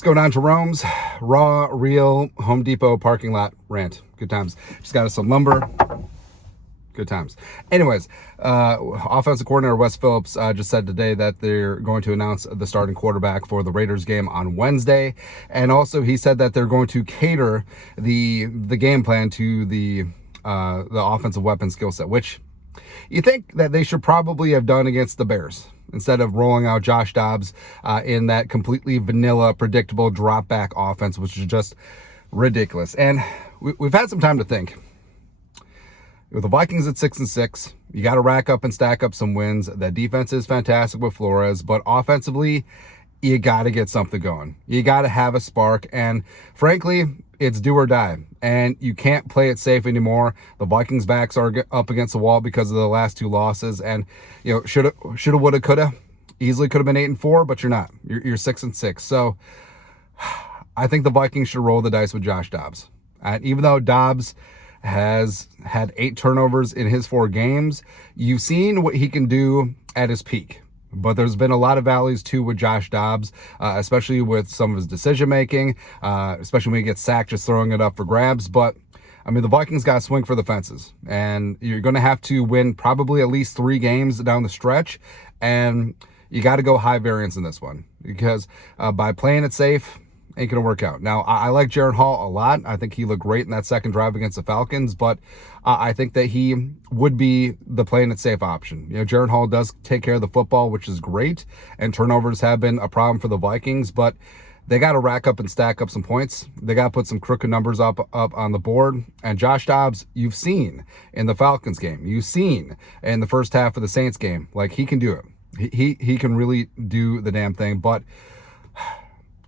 Let's go down to Jerome's raw, real Home Depot parking lot rant. Good times. Just got us some lumber. Good times. Anyways, offensive coordinator Wes Phillips just said today that they're going to announce the starting quarterback for the Raiders game on Wednesday. And also he said that they're going to cater the game plan to the offensive weapon skill set, which you think that they should probably have done against the Bears instead of rolling out Josh Dobbs in that completely vanilla, predictable drop back offense, which is just ridiculous. And we've had some time to think. With the Vikings at 6-6, you got to rack up and stack up some wins. That defense is fantastic with Flores, but offensively, you got to get something going. You got to have a spark, and frankly, it's do or die, and you can't play it safe anymore. The Vikings' backs are up against the wall because of the last two losses, and shoulda, woulda, coulda, easily could have been 8-4, but you're not. You're 6-6. So I think the Vikings should roll the dice with Josh Dobbs. And even though Dobbs has had 8 turnovers in his 4 games, you've seen what he can do at his peak. But there's been a lot of valleys too with Josh Dobbs, especially with some of his decision making, especially when he gets sacked, just throwing it up for grabs. But I mean, the Vikings got to swing for the fences, and you're going to have to win probably at least 3 games down the stretch, and you got to go high variance in this one because by playing it safe, ain't going to work out. Now, I like Jaren Hall a lot. I think he looked great in that second drive against the Falcons, but I think that he would be the playing it safe option. Jaren Hall does take care of the football, which is great, and turnovers have been a problem for the Vikings, but they got to rack up and stack up some points. They got to put some crooked numbers up on the board. And Josh Dobbs, you've seen in the Falcons game, you've seen in the first half of the Saints game, like he can do it. He can really do the damn thing, but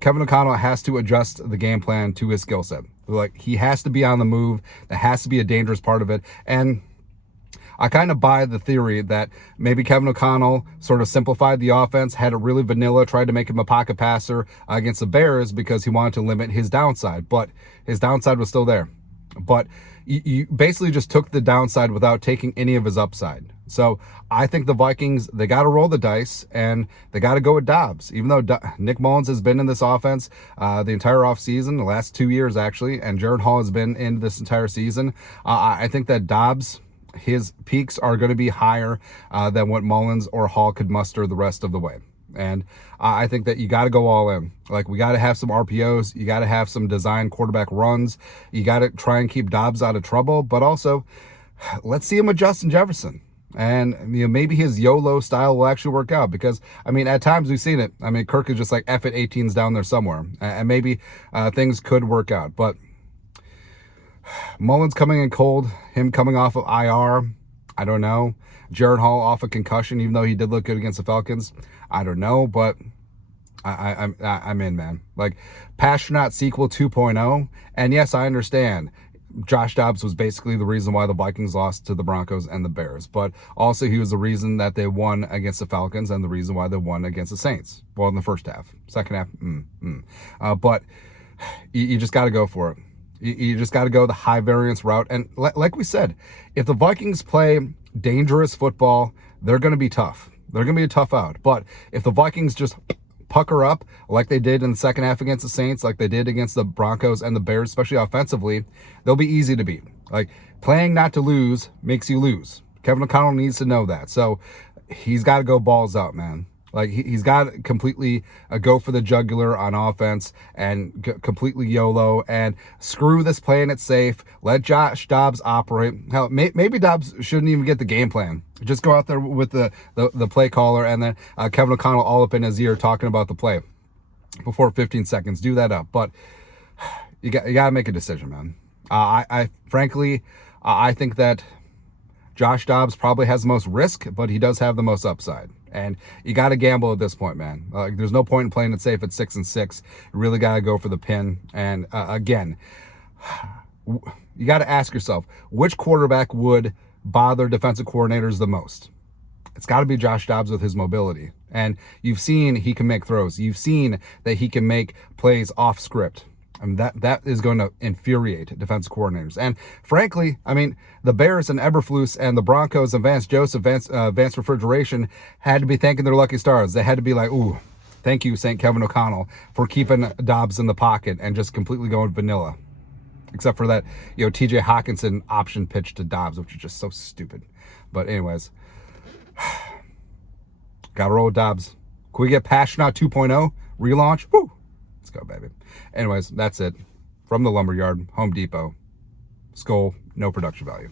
Kevin O'Connell has to adjust the game plan to his skill set. Like, he has to be on the move. That has to be a dangerous part of it. And I kind of buy the theory that maybe Kevin O'Connell sort of simplified the offense, had it really vanilla, tried to make him a pocket passer against the Bears because he wanted to limit his downside. But his downside was still there. But you basically just took the downside without taking any of his upside. So I think the Vikings, they got to roll the dice, and they got to go with Dobbs. Even though Nick Mullins has been in this offense the entire offseason, the last 2 years actually, and Jaren Hall has been in this entire season, I think that Dobbs, his peaks are going to be higher than what Mullins or Hall could muster the rest of the way. And I think that you got to go all in. Like, we got to have some RPOs. You got to have some design quarterback runs. You got to try and keep Dobbs out of trouble, but also let's see him with Justin Jefferson. And maybe his YOLO style will actually work out because, I mean, at times we've seen it. I mean, Kirk is just like, F it, 18's down there somewhere. And maybe things could work out. But Mullins coming in cold, him coming off of IR, I don't know. Jaren Hall off a concussion, even though he did look good against the Falcons. I don't know, but I'm in, man. Like, Passionate sequel 2.0. And yes, I understand. Josh Dobbs was basically the reason why the Vikings lost to the Broncos and the Bears, but also he was the reason that they won against the Falcons and the reason why they won against the Saints. Well, in the first half. Second half, but you just got to go for it. You just got to go the high variance route. And like we said, if the Vikings play dangerous football, they're going to be tough. They're going to be a tough out. But if the Vikings just pucker up like they did in the second half against the Saints, like they did against the Broncos and the Bears, especially offensively, they'll be easy to beat. Like, playing not to lose makes you lose. Kevin O'Connell needs to know that. So he's got to go balls out, man. Like, he's got to completely go for the jugular on offense and completely YOLO and screw this playing it safe. Let Josh Dobbs operate. Hell, maybe Dobbs shouldn't even get the game plan. Just go out there with the play caller and then Kevin O'Connell all up in his ear talking about the play before 15 seconds. Do that up. But you got to make a decision, man. I frankly, I think that Josh Dobbs probably has the most risk, but he does have the most upside. And you got to gamble at this point, man. There's no point in playing it safe at 6-6. You really got to go for the pin. And again, you got to ask yourself, which quarterback would bother defensive coordinators the most? It's got to be Josh Dobbs with his mobility. And you've seen he can make throws. You've seen that he can make plays off script. I mean, that is going to infuriate defensive coordinators. And frankly, I mean, the Bears and Eberflus and the Broncos and Vance Joseph, Vance Refrigeration had to be thanking their lucky stars. They had to be like, ooh, Thank you, St. Kevin O'Connell, for keeping Dobbs in the pocket and just completely going vanilla. Except for that, TJ Hawkinson option pitch to Dobbs, which is just so stupid. But anyways, gotta roll with Dobbs. Can we get Passionate 2.0 relaunch? Woo! Let's go, baby. Anyways, that's it. From the Lumberyard, Home Depot. Skull, no production value.